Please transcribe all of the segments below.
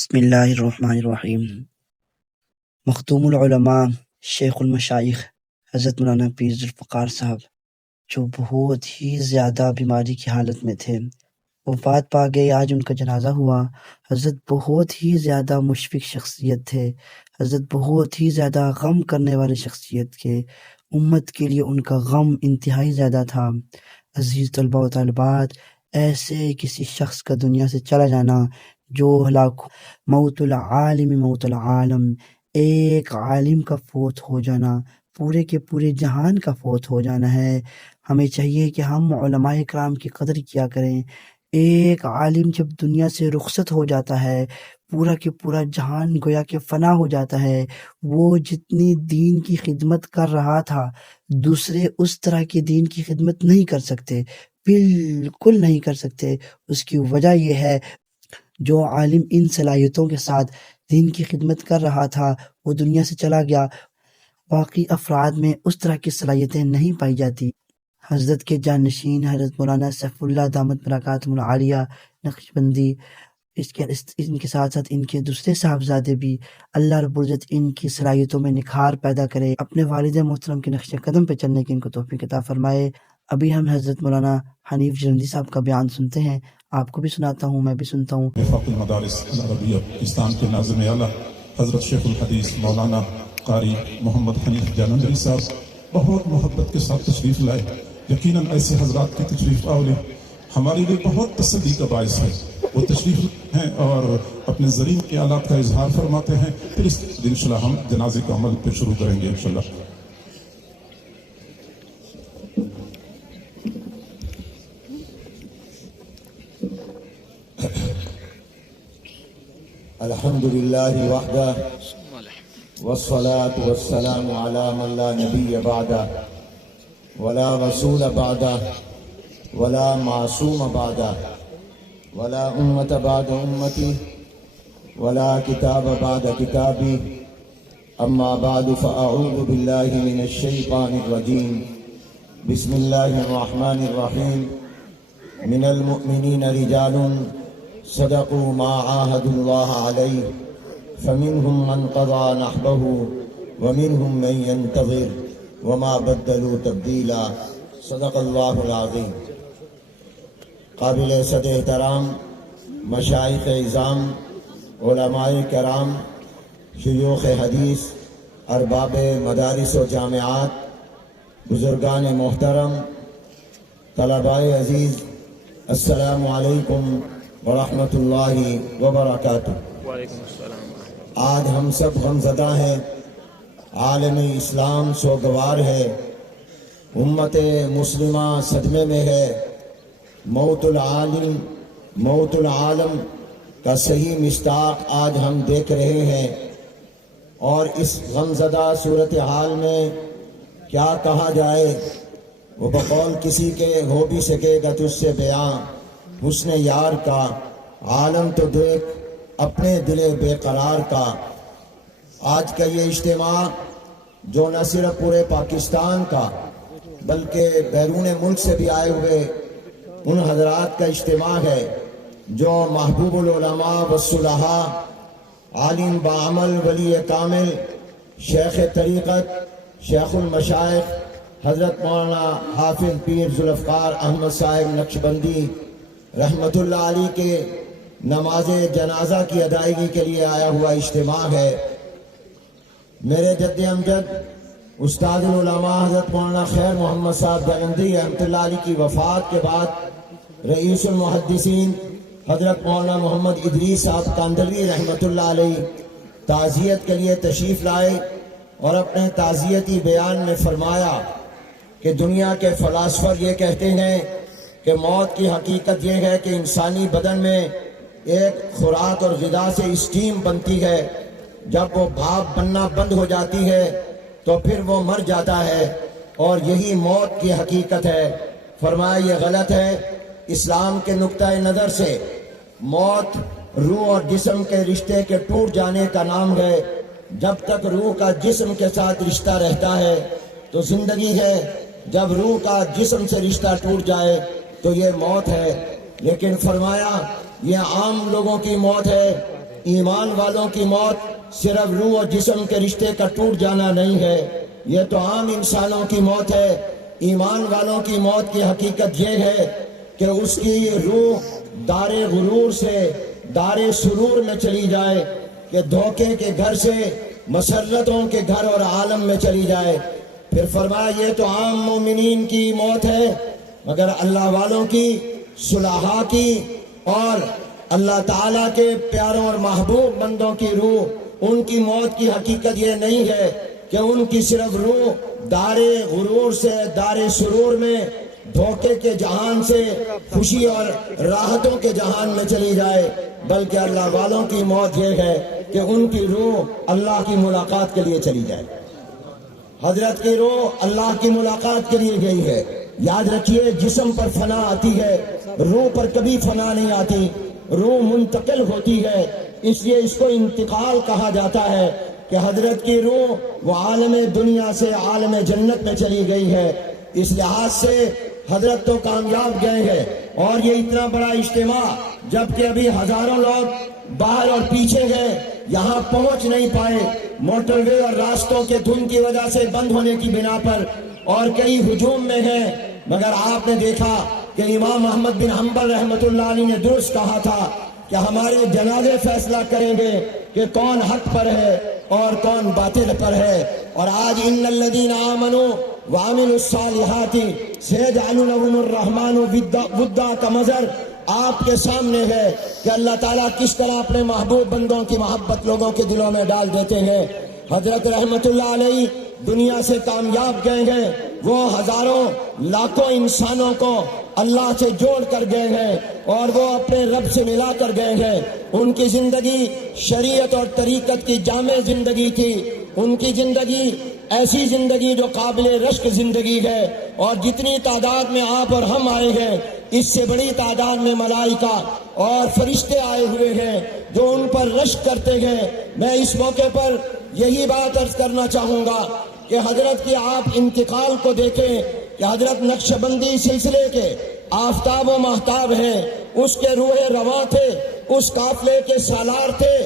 بسم اللہ الرحمن الرحیم۔ مختوم العلماء شیخ المشائخ حضرت مولانا پیر ذوالفقار صاحب، جو بہت ہی زیادہ بیماری کی حالت میں تھے، وفات پا گئے۔ آج ان کا جنازہ ہوا۔ حضرت بہت ہی زیادہ مشفق شخصیت تھے۔ حضرت بہت ہی زیادہ غم کرنے والے شخصیت کے، امت کے لیے ان کا غم انتہائی زیادہ تھا۔ عزیز طلباء و طالبات، ایسے کسی شخص کا دنیا سے چلا جانا جو ہلاک، موت العالم موت العالم، ایک عالم کا فوت ہو جانا پورے کے پورے جہان کا فوت ہو جانا ہے۔ ہمیں چاہیے کہ ہم علماء کرام کی قدر کیا کریں۔ ایک عالم جب دنیا سے رخصت ہو جاتا ہے، پورا کے پورا جہان گویا کہ فنا ہو جاتا ہے۔ وہ جتنی دین کی خدمت کر رہا تھا، دوسرے اس طرح کی دین کی خدمت نہیں کر سکتے، بالکل نہیں کر سکتے۔ اس کی وجہ یہ ہے، جو عالم ان صلاحیتوں کے ساتھ دین کی خدمت کر رہا تھا وہ دنیا سے چلا گیا۔ باقی افراد میں اس طرح کی صلاحیتیں نہیں پائی جاتی۔ حضرت کے جانشین حضرت مولانا سیف اللہ دامت برکاتہم العالیہ نقشبندی، ان کے ساتھ ساتھ ان کے دوسرے صاحبزادے بھی، اللہ رب العزت ان کی صلاحیتوں میں نکھار پیدا کرے، اپنے والد محترم کے نقش قدم پہ چلنے کی ان کو توفیق عطا فرمائے۔ ابھی ہم حضرت مولانا حنیف جلندی صاحب کا بیان سنتے ہیں، آپ کو بھی سناتا ہوں، میں بھی سنتا ہوں۔ وفاق المدارس العربیہ پاکستان کے ناظم اعلیٰ حضرت شیخ الحدیث مولانا قاری محمد حنیف جلندی صاحب بہت محبت کے ساتھ تشریف لائے۔ یقیناً ایسے حضرات کی تشریف آوری ہمارے لیے بہت تسلی کا باعث ہے۔ وہ تشریف ہیں اور اپنے زرین خیالات کا اظہار فرماتے ہیں، پھر اس دن انشاءاللہ ہم جنازے کا عمل پھر شروع کریں گے انشاءاللہ۔ الحمد للہ وحدہ والصلاة والسلام علی من لا نبی بعدہ ولا رسول بعدہ ولا معصوم بعدہ ولا امت بعد امتی ولا کتاب بعد کتابی اما بعد فاعوذ باللہ من الشیطان الرجیم بسم اللہ الرحمن الرحیم من المؤمنین رجال صدقوا ما عاهدوا الله عليه فمنهم من قضى نحبه ومنهم من ينتظر وما بدلوا تبديلا صدق الله العظيم۔ قابل صد احترام مشائخ اعظام، علماء کرام، شیوخ حدیث، ارباب مدارس و جامعات، بزرگان محترم، طلباء عزیز، السلام علیکم ورحمۃ اللہ وبرکاتہ۔ آج ہم سب غمزدہ ہیں، عالم اسلام سوگوار ہے، امت مسلمہ صدمے میں ہے۔ موت العالم موت العالم کا صحیح مصداق آج ہم دیکھ رہے ہیں، اور اس غمزدہ صورتحال میں کیا کہا جائے، وہ بقول کسی کے ہو بھی سکے گا تجھ سے بیاں حسن یار کا، عالم تو دیکھ اپنے دل بے قرار کا۔ آج کا یہ اجتماع جو نہ صرف پورے پاکستان کا بلکہ بیرون ملک سے بھی آئے ہوئے ان حضرات کا اجتماع ہے، جو محبوب العلماء والصلحاء، عالم بعمل، ولی کامل، شیخ طریقت، شیخ المشائخ حضرت مولانا حافظ پیر ذوالفقار احمد صاحب نقشبندی رحمت اللہ علیہ کے نماز جنازہ کی ادائیگی کے لیے آیا ہوا اجتماع ہے۔ میرے جد امجد استاد العلماء حضرت مولانا خیر محمد صاحب جلندی رحمت اللہ علیہ کی وفات کے بعد رئیس المحدثین حضرت مولانا محمد ادریس صاحب کاندلوی رحمت اللہ علیہ تعزیت کے لیے تشریف لائے، اور اپنے تعزیتی بیان میں فرمایا کہ دنیا کے فلاسفر یہ کہتے ہیں کہ موت کی حقیقت یہ ہے کہ انسانی بدن میں ایک خوراک اور غذا سے اسٹیم بنتی ہے، جب وہ بھاپ بننا بند ہو جاتی ہے تو پھر وہ مر جاتا ہے، اور یہی موت کی حقیقت ہے۔ فرمایا یہ غلط ہے۔ اسلام کے نقطۂ نظر سے موت روح اور جسم کے رشتے کے ٹوٹ جانے کا نام ہے۔ جب تک روح کا جسم کے ساتھ رشتہ رہتا ہے تو زندگی ہے، جب روح کا جسم سے رشتہ ٹوٹ جائے تو یہ موت ہے۔ لیکن فرمایا یہ عام لوگوں کی موت ہے، ایمان والوں کی موت صرف روح اور جسم کے رشتے کا ٹوٹ جانا نہیں ہے، یہ تو عام انسانوں کی موت ہے۔ ایمان والوں کی موت کی حقیقت یہ ہے کہ اس کی روح دار غرور سے دار سرور میں چلی جائے، کہ دھوکے کے گھر سے مسرتوں کے گھر اور عالم میں چلی جائے۔ پھر فرمایا یہ تو عام مومنین کی موت ہے، مگر اللہ والوں کی، صلحاء کی اور اللہ تعالیٰ کے پیاروں اور محبوب بندوں کی روح، ان کی موت کی حقیقت یہ نہیں ہے کہ ان کی صرف روح دار غرور سے دار سرور میں، دھوکے کے جہان سے خوشی اور راحتوں کے جہان میں چلی جائے، بلکہ اللہ والوں کی موت یہ ہے کہ ان کی روح اللہ کی ملاقات کے لیے چلی جائے۔ حضرت کی روح اللہ کی ملاقات کے لیے گئی ہے۔ یاد رکھیے، جسم پر فنا آتی ہے، روح پر کبھی فنا نہیں آتی، روح منتقل ہوتی ہے، اس لیے اس کو انتقال کہا جاتا ہے کہ حضرت کی روح وہ عالم دنیا سے عالم جنت میں چلی گئی ہے۔ اس لحاظ سے حضرت تو کامیاب گئے ہیں، اور یہ اتنا بڑا اجتماع جبکہ ابھی ہزاروں لوگ باہر اور پیچھے گئے، یہاں پہنچ نہیں پائے، موٹر وے اور راستوں کے دھند کی وجہ سے بند ہونے کی بنا پر، اور کئی ہجوم میں ہیں، مگر آپ نے دیکھا کہ امام احمد بن حنبل رحمۃ اللہ علیہ نے درست کہا تھا کہ ہمارے جنازے فیصلہ کریں گے کہ کون حق پر ہے اور کون باطل پر ہے۔ اور آج ان الذین آمنوا وعملوا الصالحات سیجعل لهم الرحمن ودا کا منظر آپ کے سامنے ہے کہ اللہ تعالیٰ کس طرح اپنے محبوب بندوں کی محبت لوگوں کے دلوں میں ڈال دیتے ہیں۔ حضرت رحمت اللہ علیہ دنیا سے کامیاب گئے ہیں، وہ ہزاروں لاکھوں انسانوں کو اللہ سے جوڑ کر گئے ہیں اور وہ اپنے رب سے ملا کر گئے ہیں۔ ان کی زندگی شریعت اور طریقت کی جامع زندگی تھی، ان کی زندگی ایسی زندگی جو قابل رشک زندگی ہے، اور جتنی تعداد میں آپ اور ہم آئے ہیں اس سے بڑی تعداد میں ملائکہ اور فرشتے آئے ہوئے ہیں جو ان پر رشک کرتے ہیں۔ میں اس موقع پر یہی بات عرض کرنا چاہوں گا کہ حضرت کی آپ انتقال کو دیکھیں کہ حضرت نقش بندی سلسلے کے آفتاب و مہتاب ہیں، اس کے روح رواں تھے، اس قافلے کے سالار تھے،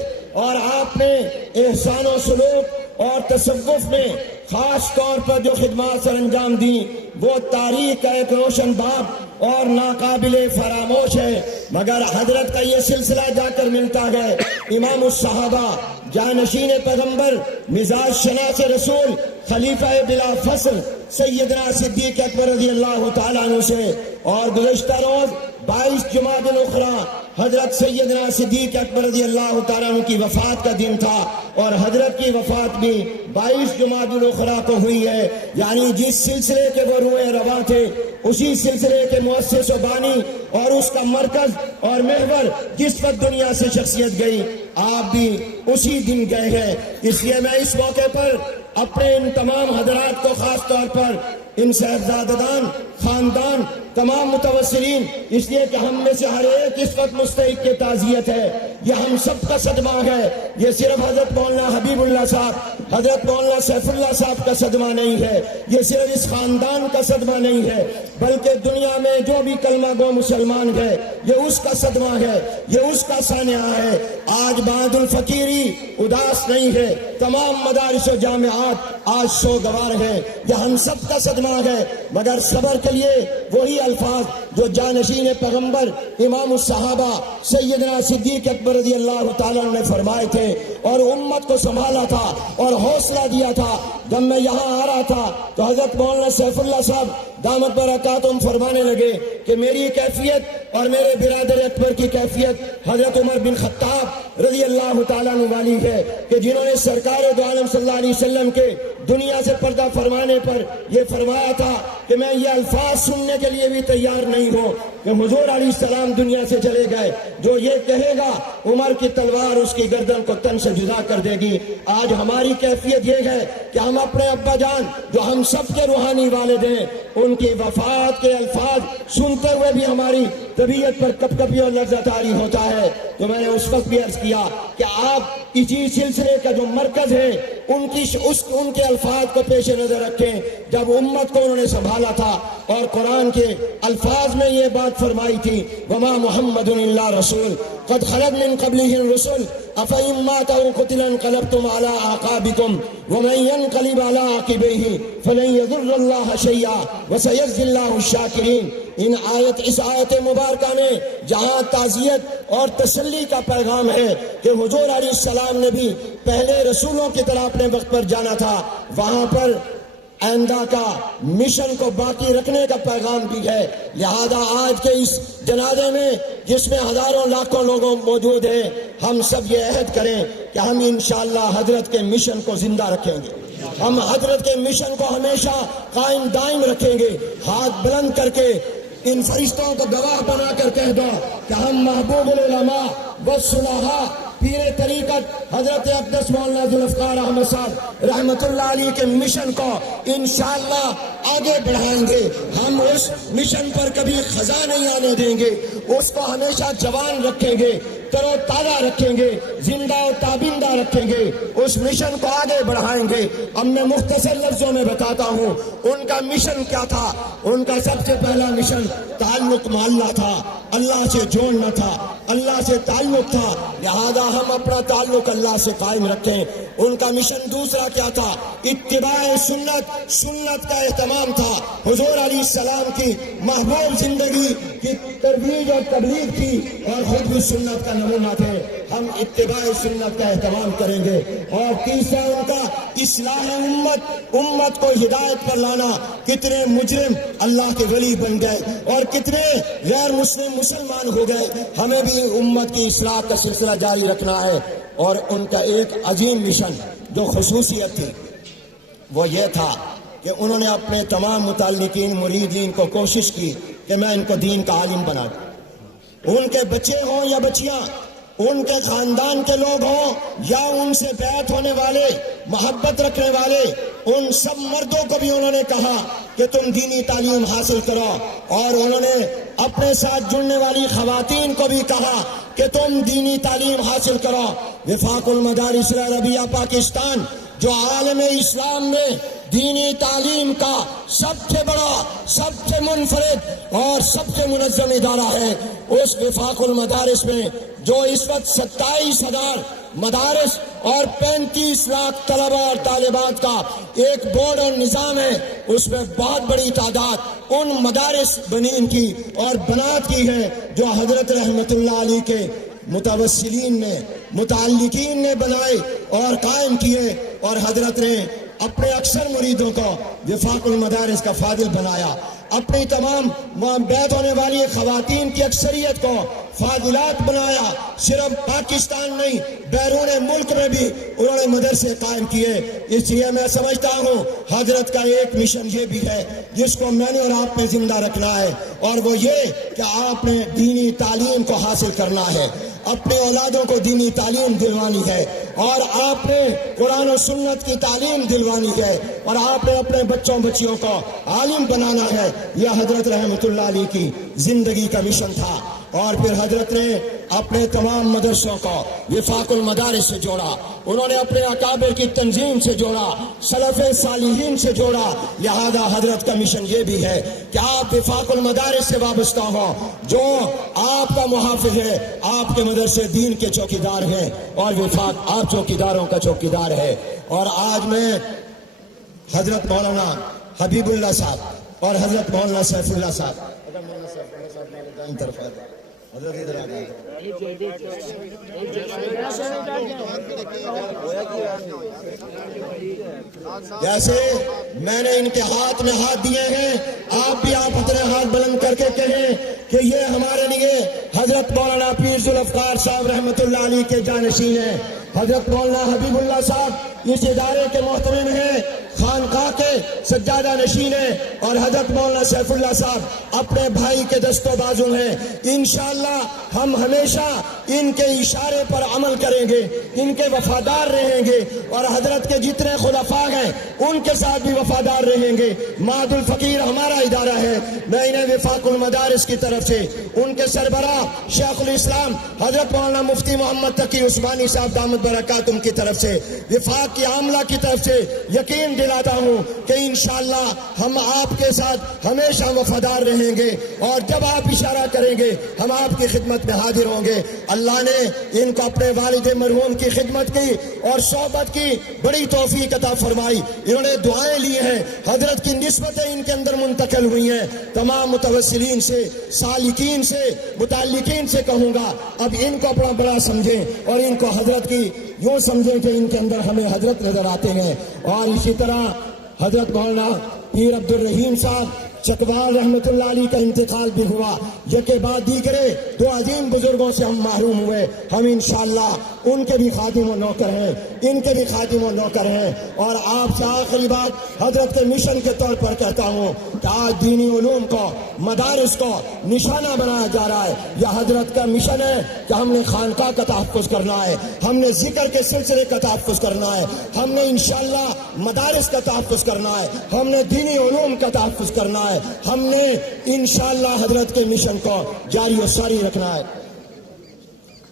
اور آپ نے احسان و سلوک اور تصوف میں خاص طور پر جو خدمات سر انجام دی وہ تاریخ کا ایک روشن باب اور ناقابل فراموش ہے۔ مگر حضرت کا یہ سلسلہ جا کر ملتا ہے امام الصحابہ، جانشین پیغمبر، مزاج شناس رسول، خلیفہ بلا فصل سیدنا صدیق اکبر رضی اللہ تعالیٰ عنہ سے۔ اور گزشتہ روز 22 جمادی الاخری حضرت سیدنا صدیق اکبر رضی اللہ تعالیٰ عنہ کی وفات کا دن تھا، اور حضرت کی وفات بھی 22 جمادی الاخری کو ہوئی ہے۔ یعنی جس سلسلے کے وہ روح رواں تھے، اسی سلسلے کے مؤسس و بانی اور اس کا مرکز اور محور جس وقت دنیا سے شخصیت گئی، آپ بھی اسی دن گئے ہیں۔ اس لیے میں اس موقع پر اپنے ان تمام حضرات کو خاص طور پر ان صاحبزادگان، خاندان، تمام متوسلین، اس لیے کہ ہم میں سے ہر ایک اس وقت مستحق کے تعزیت ہے، یہ ہم سب کا صدمہ ہے، یہ صرف حضرت مولانا حبیب اللہ صاحب، حضرت مولانا سیف اللہ صاحب کا صدمہ نہیں ہے، یہ صرف اس خاندان کا صدمہ نہیں ہے، بلکہ دنیا میں جو بھی کلمہ گو مسلمان ہے یہ اس کا صدمہ ہے، یہ اس کا سانحہ ہے۔ آج بعد الفقیری اداس نہیں ہے، تمام مدارس و جامعات آج سوگوار ہیں، یہ ہم سب کا صدمہ ہے، مگر صبر کے لیے وہی الفاظ جو جانشین پیغمبر امام الصحابہ سیدنا صدیق اکبر رضی اللہ تعالیٰ نے فرمائے تھے، اور امت کو سنبھالا تھا اور حوصلہ دیا تھا۔ جب میں یہاں آ رہا تھا تو حضرت مولانا سیف اللہ صاحب دامت برکاتہم فرمانے لگے کہ میری کیفیت اور میرے برادر اکبر کی کیفیت حضرت عمر بن خطاب رضی اللہ تعالیٰ عنہ والی ہے، کہ جنہوں نے سرکار دو عالم صلی اللہ علیہ وسلم کے دنیا سے پردہ فرمانے پر یہ فرمایا تھا کہ میں یہ الفاظ سننے کے لیے بھی تیار نہیں ہوں کہ حضور علیہ السلام دنیا سے چلے گئے، جو یہ کہے گا عمر کی تلوار اس کی گردن کو تن سے جدا کر دے گی۔ آج ہماری کیفیت یہ ہے کہ ہم اپنے ابا جان جو ہم سب کے روحانی والد ہیں، ان کی وفات کے الفاظ سنتے ہوئے بھی ہماری طبیعت پر کپ کپی اور لرزہ طاری ہوتا ہے۔ تو میں نے اس وقت بھی عرض کیا کہ آپ اسی سلسلے کا جو مرکز ہے ان کے الفاظ کو پیش نظر رکھیں، جب امت کو انہوں نے سنبھالا تھا اور قرآن کے الفاظ میں یہ بات فرمائی تھی، وما محمد الا رسول قد خلت من قبلہ الرسل أفإن مات أو قتل انقلبتم على أعقابكم ومن ينقلب على عقبيه فلن يضر الله شيئا وسيجزي الله الشاكرين. اس آیت مبارکہ میں جہاں تعزیت اور تسلی کا پیغام ہے کہ حضور علیہ السلام نے بھی پہلے رسولوں کی طرح اپنے وقت پر جانا تھا، وہاں پر آئندہ کا مشن کو باقی رکھنے کا پیغام بھی ہے. لہذا آج کے اس جنازے میں جس میں ہزاروں لاکھوں لوگوں موجود ہیں، ہم سب یہ عہد کریں کہ ہم انشاءاللہ حضرت کے مشن کو زندہ رکھیں گے، ہم حضرت کے مشن کو ہمیشہ قائم دائم رکھیں گے. ہاتھ بلند کر کے ان فرشتوں کو گواہ بنا کر کہہ دو کہ ہم محبوب العلماء والصلحاء پیر طریقت حضرت اقدس مولانا ذوالفقار احمد صاحب رحمت اللہ علیہ کے مشن کو انشاءاللہ آگے بڑھائیں گے. ہم اس مشن پر کبھی خزاں نہیں آنے دیں گے، اس کو ہمیشہ جوان رکھیں گے، تر و تازہ رکھیں گے، زندہ و تابندہ رکھیں گے، اس مشن کو آگے بڑھائیں گے. اب میں مختصر لفظوں میں بتاتا ہوں ان کا مشن کیا تھا. ان کا سب سے پہلا مشن تعلق مع اللہ تھا، اللہ سے جوڑنا تھا، اللہ سے تعلق تھا. لہذا ہم اپنا تعلق اللہ سے قائم رکھیں. ان کا مشن دوسرا کیا تھا؟ اتباع سنت، سنت کا اہتمام تھا. حضور علیہ السلام کی محبوب زندگی کی ترویج اور تبلیغ تھی اور خود بھی سنت کا نمونہ تھے. ہم اتباع سنت کا اہتمام کریں گے. اور تیسرا ان کا اصلاح امت، امت کو ہدایت پر لانا. کتنے مجرم اللہ کے ولی بن گئے اور کتنے غیر مسلم مسلمان ہو گئے. ہمیں بھی امت کی اصلاح کا سلسلہ جاری رکھنا ہے. اور ان کا ایک عظیم مشن جو خصوصیت تھی وہ یہ تھا کہ انہوں نے اپنے تمام متعلقین مریدین کو کوشش کی کہ میں ان کو دین کا عالم بنا دوں. ان کے بچے ہوں یا بچیاں، ان کے خاندان کے لوگ ہوں یا ان سے بیعت ہونے والے، محبت رکھنے والے، ان سب مردوں کو بھی انہوں نے کہا کہ تم دینی تعلیم حاصل کرو. اور انہوں نے اپنے ساتھ جڑنے والی خواتین کو بھی کہا کہ تم دینی تعلیم حاصل کرو. وفاق المدارس العربیہ پاکستان جو عالم اسلام میں دینی تعلیم کا سب سے بڑا، سب سے منفرد اور سب سے منظم ادارہ ہے، اس وفاق المدارس میں جو اس وقت 27,000 مدارس اور 35 لاکھ طلبہ اور طالبات کا ایک بورڈ اور نظام ہے، اس میں بہت بڑی تعداد ان مدارس بنین کی اور بنات کی ہے جو حضرت رحمت اللہ علیہ کے متوسلین نے، متعلقین نے بنائے اور قائم کیے. اور حضرت نے اپنے اکثر مریدوں کو وفاق المدارس کا فاضل بنایا. اپنی تمام بیعت ہونے والی خواتین کی اکثریت کو فاضلات بنایا. صرف پاکستان نہیں، بیرون ملک میں بھی انہوں نے مدرسے قائم کیے. اس لیے میں سمجھتا ہوں حضرت کا ایک مشن یہ بھی ہے جس کو میں نے اور آپ نے زندہ رکھنا ہے، اور وہ یہ کہ آپ نے دینی تعلیم کو حاصل کرنا ہے، اپنے اولادوں کو دینی تعلیم دلوانی ہے، اور آپ نے قرآن و سنت کی تعلیم دلوانی ہے، اور آپ نے اپنے بچوں بچیوں کو عالم بنانا ہے. یہ حضرت رحمت اللہ علیہ کی زندگی کا مشن تھا. اور پھر حضرت نے اپنے تمام مدرسوں کو وفاق المدارس سے جوڑا. انہوں نے اپنے اکابر کی تنظیم سے جوڑا، سلف صالحین سے جوڑا. لہذا حضرت کا مشن یہ بھی ہے کہ آپ وفاق المدارس سے وابستہ ہوں. جو آپ کا محافظ ہے، آپ کے مدرسے دین کے چوکیدار ہیں، اور وفاق آپ چوکیداروں کا چوکیدار ہے. اور آج میں حضرت مولانا حبیب اللہ صاحب اور حضرت مولانا سیف اللہ صاحب، اگر مولانا سیف اللہ صاحب دائیں طرف آ جائیں، حضرت ادھر آ جائیں. جیسے میں نے ان کے ہاتھ میں ہاتھ دیے ہیں، آپ بھی آپ اپنے ہاتھ بلند کر کے کہیں کہ یہ ہمارے لیے حضرت مولانا پیر ذوالفقار صاحب رحمت اللہ علیہ کے جانشین ہیں. حضرت مولانا حبیب اللہ صاحب اس ادارے کے محترم ہیں، خانقاہ کے سجادہ نشین ہیں، اور حضرت مولانا سیف اللہ صاحب اپنے بھائی کے دست و بازو ہیں. انشاءاللہ ہم ہمیشہ ان کے اشارے پر عمل کریں گے، ان کے وفادار رہیں گے، اور حضرت کے جتنے خلفاء ہیں ان کے ساتھ بھی وفادار رہیں گے. معہد الفقیر ہمارا ادارہ ہے. میں انہیں وفاق المدارس کی طرف سے ان کے سربراہ شیخ الاسلام حضرت مولانا مفتی محمد تقی عثمانی صاحب دامت برکاتہم کی طرف سے، وفاق کی عاملہ کی طرف سے یقین دلاتا ہوں کہ انشاءاللہ ہم آپ کے ساتھ ہمیشہ وفادار رہیں گے، اور جب آپ اشارہ کریں گے ہم آپ کی خدمت میں حاضر ہوں گے۔ اللہ نے ان کو اپنے والد مرحوم کی خدمت کی اور صحبت کی بڑی توفیق عطا فرمائی، انہوں نے دعائیں لی ہیں، حضرت کی نسبتیں ان کے اندر منتقل ہوئی ہیں۔ تمام متوسلین سے، سالکین سے، متعلقین سے کہوں گا اب ان کو اپنا بڑا سمجھیں اور ان کو حضرت کی یوں سمجھیں کہ ان کے اندر ہمیں حضرت نظر آتے ہیں۔ اور اسی طرح حضرت مولانا پیر عبد الرحیم صاحب چکوال رحمت اللہ علیہ کا انتقال بھی ہوا، یہ کے بعد دیگرے دو عظیم بزرگوں سے ہم محروم ہوئے۔ ہم انشاءاللہ ان کے بھی خادم و نوکر ہیں، ان کے بھی خادم و نوکر ہیں۔ اور آپ سے آخری بات حضرت کے مشن کے طور پر کہتا ہوں کہ آج دینی علوم کو، مدارس کو نشانہ بنایا جا رہا ہے۔ یہ حضرت کا مشن ہے کہ ہم نے خانقاہ کا تحفظ کرنا ہے، ہم نے ذکر کے سلسلے کا تحفظ کرنا ہے، ہم نے انشاءاللہ مدارس کا تحفظ کرنا ہے، ہم نے دینی علوم کا تحفظ کرنا ہے، ہم نے انشاءاللہ حضرت کے مشن کو جاری و ساری رکھنا ہے۔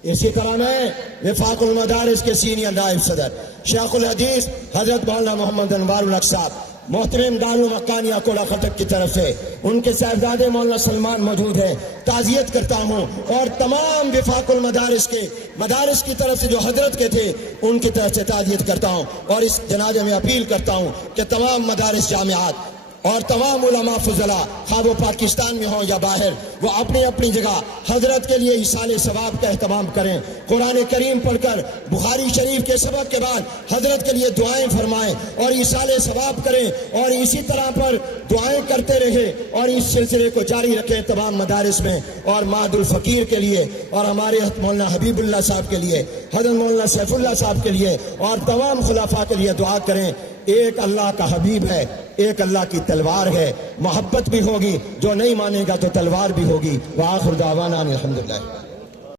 اسی طرح میں وفاق المدارس کے سینئر نائب صدر شیخ الحدیث حضرت مولانا محمد انوار الحق صاحب محترم دارالمکانیہ کوڑا خٹک کی طرف سے، ان کے صاحبزادے مولانا سلمان موجود ہیں، تعزیت کرتا ہوں، اور تمام وفاق المدارس کے مدارس کی طرف سے جو حضرت کے تھے ان کی طرف سے تعزیت کرتا ہوں، اور اس جنازے میں اپیل کرتا ہوں کہ تمام مدارس جامعات اور تمام علماء فضلاء خواہ وہ پاکستان میں ہوں یا باہر، وہ اپنی اپنی جگہ حضرت کے لیے ایصال ثواب کا اہتمام کریں، قرآن کریم پڑھ کر بخاری شریف کے سبق کے بعد حضرت کے لیے دعائیں فرمائیں اور ایصال ثواب کریں، اور اسی طرح پر دعائیں کرتے رہیں اور اس سلسلے کو جاری رکھیں تمام مدارس میں۔ اور ماد الفقیر کے لیے اور ہمارے مولانا حبیب اللہ صاحب کے لیے، حضرت مولانا سیف اللہ صاحب کے لیے اور تمام خلفاء کے لیے دعا کریں۔ ایک اللہ کا حبیب ہے، ایک اللہ کی تلوار ہے، محبت بھی ہوگی، جو نہیں مانے گا تو تلوار بھی ہوگی۔ وآخر دعوانا الحمدللہ۔